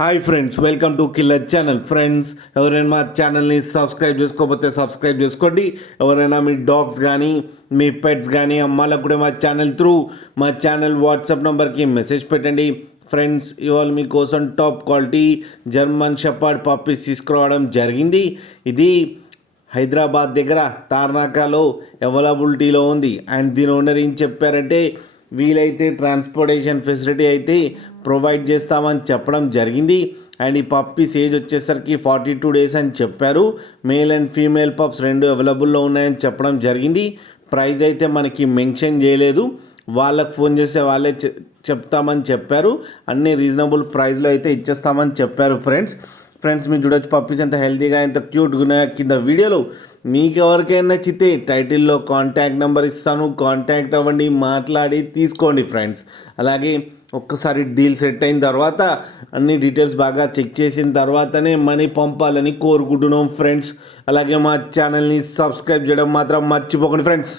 Hi friends, welcome to killer channel. Friends, ఎవరైనా మా ఛానల్ని సబ్స్క్రైబ్ చేసుకోకపోతే సబ్స్క్రైబ్ చేసుకోండి. ఎవరైనా మీ డాగ్స్ కానీ మీ పెట్స్ కానీ అమ్మాలకు కూడా మా ఛానల్ వాట్సాప్ నెంబర్కి మెసేజ్ పెట్టండి. ఫ్రెండ్స్, ఇవాళ మీకోసం top quality German shepherd puppies తీసుకురావడం జరిగింది. ఇది హైదరాబాద్ దగ్గర తార్నాకాలో అవైలబిలిటీలో ఉంది. అండ్ దీని ఓనర్ ఏం చెప్పారంటే, వీలైతే ట్రాన్స్పోర్టేషన్ ఫెసిలిటీ అయితే ప్రొవైడ్ చేస్తామని చెప్పడం జరిగింది. అండ్ ఈ పప్పీస్ ఏజ్ వచ్చేసరికి 42 days అని చెప్పారు. మేల్ అండ్ ఫీమేల్ పప్స్ రెండు అవైలబుల్లో ఉన్నాయని చెప్పడం జరిగింది. ప్రైస్ అయితే మనకి మెన్షన్ చేయలేదు. వాళ్ళకు ఫోన్ చేస్తే వాళ్ళే చెప్తామని చెప్పారు. అన్ని రీజనబుల్ ప్రైస్లో అయితే ఇచ్చేస్తామని చెప్పారు. ఫ్రెండ్స్ మీరు చూడొచ్చు పప్పీస్ ఎంత హెల్తీగా ఎంత క్యూట్గా ఉన్నాయో కింద వీడియోలో. మీకు ఎవరికైనా నచ్చితే టైటిల్లో కాంటాక్ట్ నెంబర్ ఇస్తాను, కాంటాక్ట్ అవ్వండి, మాట్లాడి తీసుకోండి ఫ్రెండ్స్. అలాగే ఒక్కసారి డీల్ సెట్ అయిన తర్వాత అన్ని డీటెయిల్స్ బాగా చెక్ చేసిన తర్వాతనే మనీ పంపాలని కోరుకుంటున్నాం ఫ్రెండ్స్. అలాగే మా ఛానల్ని సబ్స్క్రైబ్ చేయడం మాత్రం మర్చిపోకండి ఫ్రెండ్స్.